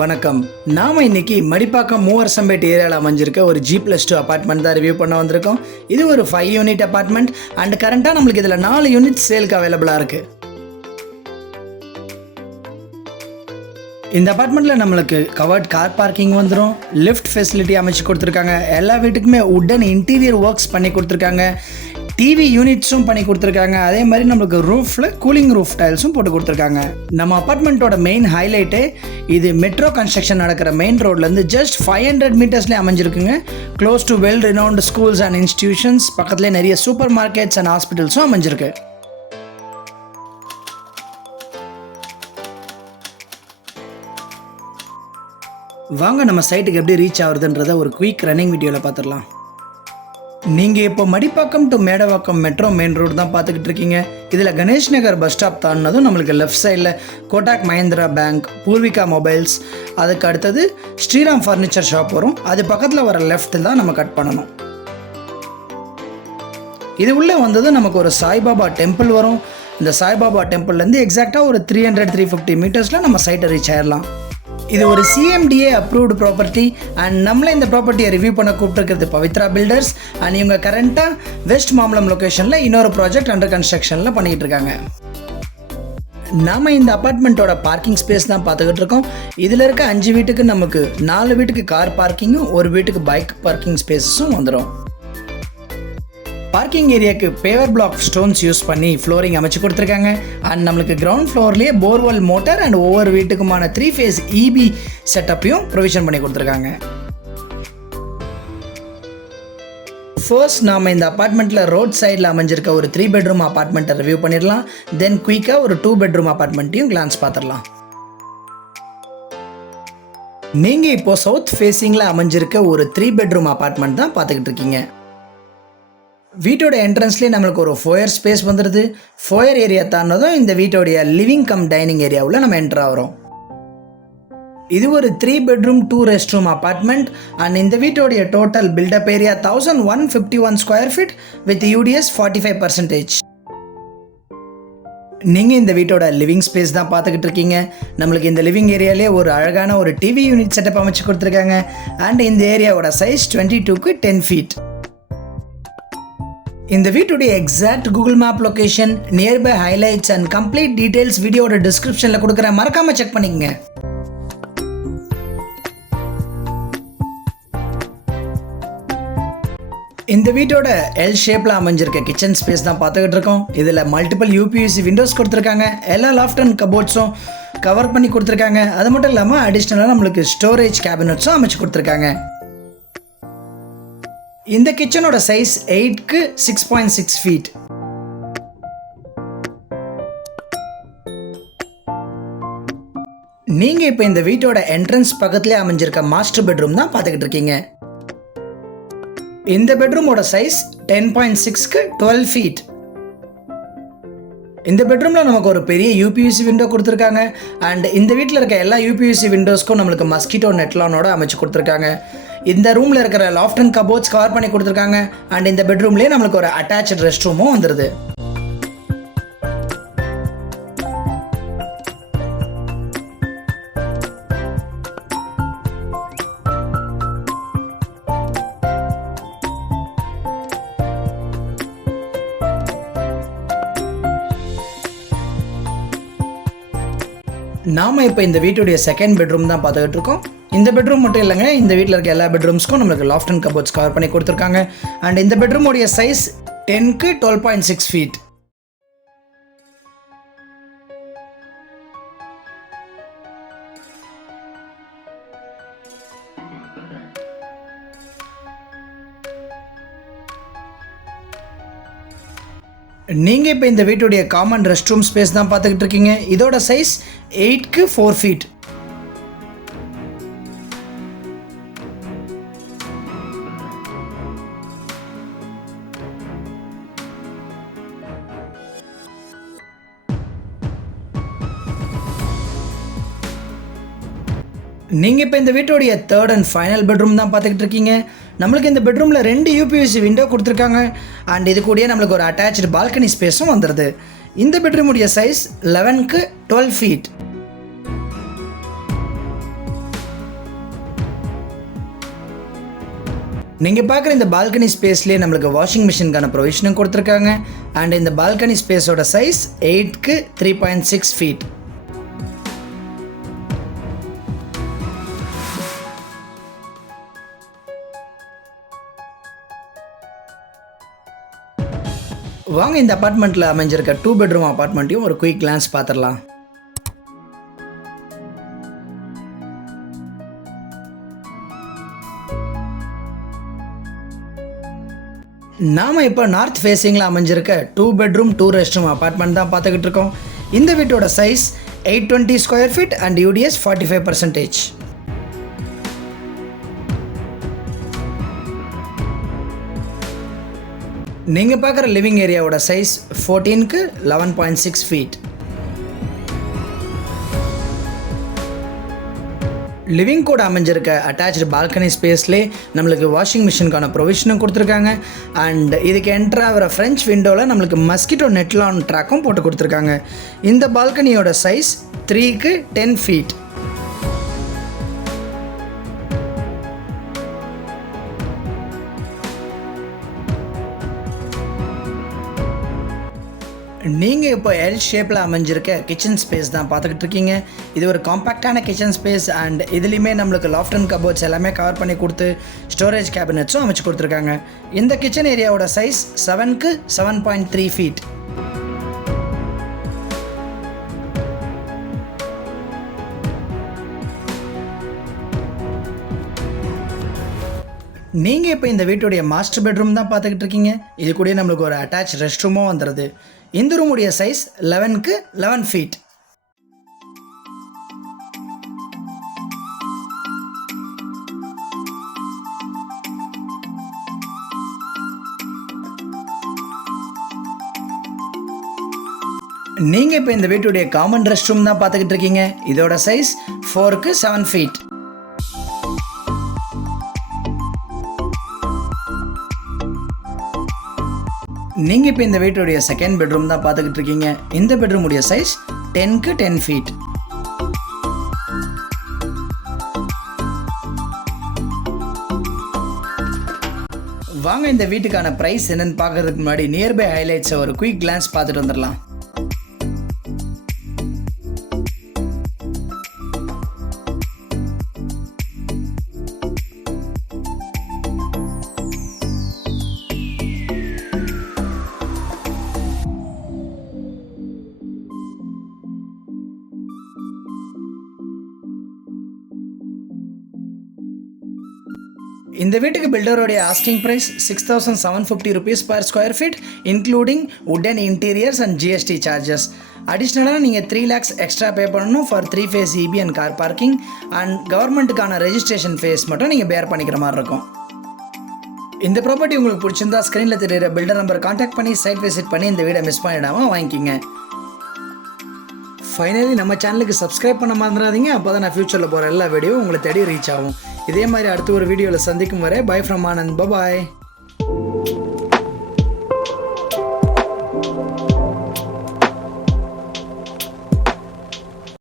வணக்கம். நாம இன்னைக்கு மடிப்பாக்கம் மூவரசம்பேட் ஏரியாவில் அமைஞ்சிருக்க ஒரு G+2 அபார்ட்மெண்ட் தான் ரிவ்யூ பண்ண வந்திருக்கோம். இது ஒரு 5 யூனிட் அபார்ட்மெண்ட் அண்ட் கரண்டாக நம்மளுக்கு இதில் 4 யூனிட் சேலுக்கு அவைலபிளாக இருக்குது. இந்த அபார்ட்மெண்ட்டில் நம்மளுக்கு கவர்ட் கார் பார்க்கிங் வந்துடும், லிஃப்ட் ஃபெசிலிட்டி அமைச்சு கொடுத்துருக்காங்க, எல்லா வீட்டுக்குமே உட்டன் இன்டீரியர் ஒர்க்ஸ் பண்ணி கொடுத்துருக்காங்க, டிவி யூனிட்ஸும் பண்ணி கொடுத்துருக்காங்க, அதே மாதிரி நம்மளுக்கு ரூஃபில் கூலிங் ரூஃப் டைல்ஸும் போட்டு கொடுத்துருக்காங்க. நம்ம அப்பார்ட்மெண்ட்டோட மெயின் ஹைலைட்டு இது மெட்ரோ கன்ஸ்ட்ரக்ஷன் நடக்கிற மெயின் ரோட்லேருந்து ஜஸ்ட் 500 மீட்டர்ஸ்லேயே அமைஞ்சிருக்குங்க. Close to well renowned schools and institutions, பக்கத்துலேயே நிறைய சூப்பர் மார்க்கெட்ஸ் அண்ட் ஹாஸ்பிட்டல்ஸும் அமைஞ்சிருக்கு. வாங்க நம்ம சைட்டுக்கு எப்படி ரீச் ஆகுதுன்றதை ஒரு குயிக் ரன்னிங் வீடியோவில் பார்த்துடலாம். நீங்கள் இப்போ Madipakkam to Medavakkam metro main road தான் பார்த்துக்கிட்டு இருக்கீங்க. இதில் கணேஷ் நகர் பஸ் ஸ்டாப் தாண்டினதும் நம்மளுக்கு லெஃப்ட் சைடில் கோட்டாக் மஹிந்திரா பேங்க், பூர்விகா மொபைல்ஸ், அதுக்கு அடுத்தது ஸ்ரீராம் ஃபர்னிச்சர் ஷாப் வரும். அது பக்கத்தில் வர லெஃப்ட்டில் தான் நம்ம கட் பண்ணணும். இது உள்ளே வந்தது நமக்கு ஒரு சாய்பாபா டெம்பிள் வரும். இந்த சாய்பாபா டெம்பிள்லேருந்து எக்ஸாக்டாக ஒரு 300-350 மீட்டர்ஸில் நம்ம சைட்டை ரீச் ஆயிடலாம். இது ஒரு CMDA அப்ரூவ்டு ப்ராப்பர்ட்டி அண்ட் நம்மளே இந்த ப்ராப்பர்ட்டியை ரிவ்யூ பண்ண கூப்பிட்டுருக்கிறது பவித்ரா பில்டர்ஸ். அண்ட் இவங்க கரண்ட்டாக வெஸ்ட் மாம்பலம் லொக்கேஷனில் இன்னொரு ப்ராஜெக்ட் அண்டர் கன்ஸ்ட்ரக்ஷனில் பண்ணிகிட்டு இருக்காங்க. நாம் இந்த அப்பார்ட்மெண்ட்டோட பார்க்கிங் ஸ்பேஸ் தான் பார்த்துக்கிட்டு இருக்கோம். இதில் இருக்க 5 வீட்டுக்கு நமக்கு 4 வீட்டுக்கு கார் பார்க்கிங்கும், ஒரு வீட்டுக்கு பைக் பார்க்கிங் ஸ்பேஸஸும் வந்துடும். பார்க்கிங் ஏரியாவுக்கு பேவர் பிளாக் ஸ்டோன்ஸ் யூஸ் பண்ணி ஃப்ளோரிங் அமைச்சு கொடுத்துருக்காங்க. அண்ட் நம்மளுக்கு கிரவுண்ட் ஃப்ளோர்லேயே போர்வெல் மோட்டர் அண்ட் ஒவ்வொரு வீட்டுக்குமான 3 ஃபேஸ் EB செட்டப்பையும் ப்ரொவிஷன் பண்ணி கொடுத்துருக்காங்க. ஃபர்ஸ்ட் நாம் இந்த அப்பார்ட்மெண்ட்டில் ரோட் சைடில் அமைஞ்சிருக்க ஒரு 3 பெட்ரூம் அப்பார்ட்மெண்ட்டை ரிவ்யூ பண்ணிடலாம். தென் குயிக்காக ஒரு 2 பெட்ரூம் அப்பார்ட்மெண்ட்டையும் கிளான்ஸ் பார்த்துடலாம். நீங்கள் இப்போது சவுத் ஃபேஸிங்கில் அமைஞ்சிருக்க ஒரு 3 பெட்ரூம் அப்பார்ட்மெண்ட் தான் பார்த்துக்கிட்டு இருக்கீங்க. வீட்டோட என்ட்ரன்ஸ்லேயே நம்மளுக்கு ஒரு ஃபோயர் ஸ்பேஸ் வந்துடுது. ஃபோயர் ஏரியா தாண்டதும் இந்த வீட்டோடைய லிவிங் கம் டைனிங் ஏரியாவில் நம்ம என்ட்ரு ஆகிறோம். இது ஒரு 3 bedroom 2 rest room apartment and இந்த வீட்டோடைய total built up area 1151 square feet with UDS 45%. நீங்கள் இந்த வீட்டோட லிவிங் ஸ்பேஸ் தான் பார்த்துக்கிட்டு இருக்கீங்க. நம்மளுக்கு இந்த லிவிங் ஏரியாலே ஒரு அழகான ஒரு டிவி யூனிட் செட்டப் அமைச்சு கொடுத்துருக்காங்க. அண்ட் இந்த ஏரியாவோட சைஸ் 22க்கு 10 ஃபீட். இந்த வீட்டுடைய exact Google map location, nearby highlights and complete details வீடியோட டிஸ்கிரிப்ஷனில் கொடுக்குறேன், மறக்காமல் செக் பண்ணிக்கங்க. இந்த வீட்டோட L ஷேப்பில் அமைஞ்சிருக்க கிச்சன் ஸ்பேஸ் தான் பார்த்துக்கிட்டு இருக்கோம். இதில் மல்டிபிள் UPVC விண்டோஸ் கொடுத்துருக்காங்க. எல்லா லாஃப்ட் அண்ட் கபோர்ட்ஸும் கவர் பண்ணி கொடுத்துருக்காங்க. அது மட்டும் இல்லாமல் அடிஷ்னலாக நம்மளுக்கு ஸ்டோரேஜ் கேபினட்ஸும் அமைச்சு கொடுத்துருக்காங்க. இந்த கிச்சனோட சைஸ் 8க்கு 6.6 ஃபீட். நீங்கள் இப்போ இந்த வீட்டோட என்ட்ரன்ஸ் பக்கத்துலேயே அமைஞ்சிருக்க மாஸ்டர் பெட்ரூம் தான் பார்த்துக்கிட்டு இருக்கீங்க. இந்த பெட்ரூமோட சைஸ் 10.6க்கு 12 ஃபீட். இந்த பெட்ரூமில் நமக்கு ஒரு பெரிய UPVC விண்டோ கொடுத்துருக்காங்க. அண்ட் இந்த வீட்டில் இருக்க எல்லா UPVC விண்டோஸ்க்கும் நம்மளுக்கு மஸ்கிட்டோ நெட்லானோட அமைச்சு கொடுத்துருக்காங்க. இந்த ரூமில் இருக்கிற லாஃப்ட் அண்ட் கபோர்ட்ஸ் கவர் பண்ணி கொடுத்துருக்காங்க. அண்ட் இந்த பெட்ரூம்லேயே நம்மளுக்கு ஒரு அட்டாச்ட் ரெஸ்ட் ரூமும் வந்துடுது. நாம் இப்போ இந்த வீட்டுடைய செகண்ட் பெட்ரூம் தான் பார்த்துக்கிட்டு இருக்கோம். இந்த பெட்ரூம் மட்டும் இல்லைங்க, இந்த வீட்டில் இருக்க எல்லா பெட்ரூம்ஸ்க்கும் நம்மளுக்கு லாஃப்ட் அண்ட் கபோர்ட்ஸ் கவர் பண்ணி கொடுத்துருக்காங்க. அண்ட் இந்த பெட்ரூமோடைய சைஸ் 10க்கு 12.6 ஃபீட். நீங்கள் இப்போ இந்த வீட்டுடைய காமன் ரெஸ்ட் ரூம் ஸ்பேஸ் தான் பார்த்துக்கிட்டு இருக்கீங்க. இதோட சைஸ் 8க்கு 4 ஃபீட். நீங்கள் இப்போ இந்த வீட்டோடைய தேர்ட் அண்ட் ஃபைனல் பெட்ரூம் தான் பார்த்துக்கிட்டு இருக்கீங்க. நம்மளுக்கு இந்த பெட்ரூமில் 2 UPVC விண்டோ கொடுத்துருக்காங்க. அண்ட் இது கூடயே நம்மளுக்கு ஒரு அட்டாச்சு பால்கனி ஸ்பேஸும் வந்துடுது. இந்த பெட்ரூமுடைய சைஸ் 11க்கு 12 ஃபீட். நீங்கள் பார்க்குற இந்த பால்கனி ஸ்பேஸ்லேயே நம்மளுக்கு வாஷிங் மிஷினுக்கான ப்ரொவிஷனும் கொடுத்துருக்காங்க. அண்ட் இந்த பால்கனி ஸ்பேஸோட சைஸ் 8க்கு 3.6 ஃபீட். வாங்க இந்த அப்பார்ட்மெண்ட்டில் அமைஞ்சிருக்க 2 பெட்ரூம் அப்பார்ட்மெண்ட்டையும் ஒரு குயிக் கிளான்ஸ் பார்த்துடலாம். நாம் இப்போ நார்த் ஃபேஸிங்கில் அமைஞ்சிருக்க 2 பெட்ரூம் 2 ரெஸ்ட் ரூம் அப்பார்ட்மெண்ட் தான் பார்த்துக்கிட்டு இருக்கோம். இந்த வீட்டோட size 820 square feet and UDS 45%. நீங்கள் பார்க்குற லிவிங் ஏரியாவோட சைஸ் 14க்கு 11.6 ஃபீட். லிவிங் கூட அமைஞ்சிருக்க அட்டாச்சு பால்கனி ஸ்பேஸ்லேயே நம்மளுக்கு வாஷிங் மிஷினுக்கான ப்ரொவிஷனும் கொடுத்துருக்காங்க. அண்ட் இதுக்கு என்ட்ரு ஆகிற ஃப்ரெஞ்ச் விண்டோவில் நம்மளுக்கு மஸ்கிட்டோ நெட்லான் ட்ராக்கும் போட்டு கொடுத்துருக்காங்க. இந்த பால்கனியோட சைஸ் 3க்கு 10 ஃபீட். நீங்கள் இப்போ எல் ஷேப்பில் அமைஞ்சிருக்க கிச்சன் ஸ்பேஸ் தான் பார்த்துக்கிட்டு இருக்கீங்க. இது ஒரு காம்பேக்டான கிச்சன் ஸ்பேஸ் அண்ட் இதுலேயுமே நம்மளுக்கு லாஃப்ட் அண்ட் கபோர்ட்ஸ் எல்லாமே கவர் பண்ணி கொடுத்து ஸ்டோரேஜ் கேபினட்ஸும் அமைச்சு கொடுத்துருக்காங்க. இந்த கிச்சன் ஏரியாவோட சைஸ் 7க்கு 7.3 ஃபீட். நீங்கள் இப்போ இந்த வீட்டுடைய மாஸ்டர் பெட்ரூம் தான் பார்த்துக்கிட்டு இருக்கீங்க. இது கூட நம்மளுக்கு ஒரு அட்டாச் ரெஸ்ட் ரூமும் வந்துடுது. இந்த ரூமுடைய சைஸ் 11க்கு 11 ஃபீட். நீங்கள் இப்போ இந்த வீட்டுடைய காமன் ரெஸ்ட் ரூம் தான் பார்த்துக்கிட்டு இருக்கீங்க. இதோட சைஸ் 4க்கு 7 ஃபீட். நீங்கள் இப்போ இந்த வீட்டுடைய செகண்ட் பெட்ரூம் தான் பார்த்துக்கிட்டு இருக்கீங்க. இந்த பெட்ரூமுடைய சைஸ் 10க்கு 10 ஃபீட். வாங்க இந்த வீட்டுக்கான ப்ரைஸ் என்னன்னு பார்க்கறதுக்கு முன்னாடி நியர்பை ஹைலைட்ஸை ஒரு குயிக் கிளான்ஸ் பார்த்துட்டு வந்துடலாம். இந்த வீட்டுக்கு பில்டருடைய asking price 6,750 rupees per square feet including wooden interiors and GST charges. அடிஷ்னலாக நீங்கள் 3 lakhs எக்ஸ்ட்ரா பே பண்ணணும் for 3 phase EB and car parking and கவர்மெண்ட்டுக்கான ரெஜிஸ்ட்ரேஷன் ஃபேஸ் மட்டும் நீங்கள் பேர் பண்ணிக்கிற மாதிரி இருக்கும். இந்த ப்ராப்பர்ட்டி உங்களுக்கு பிடிச்சிருந்தா ஸ்க்ரீனில் தெரியுற பில்டர் நம்பர் கான்டாக்ட் பண்ணி சைட் விசிட் பண்ணி இந்த வீடை மிஸ் பண்ணிடாமல் வாங்கிக்கிங்க. ஃபைனலி நம்ம சேனலுக்கு சப்ஸ்கிரைப் பண்ண மறந்துடாதீங்க. அப்போ தான் நான் ஃப்யூச்சரில் போகிற எல்லா வீடியோவும் உங்களை தேடி ரீச் ஆகும். இதே மாதிரி அடுத்த ஒரு வீடியோவில் சந்திக்கும் வரை பை ஃப்ரம் ஆனந்த். பாய்.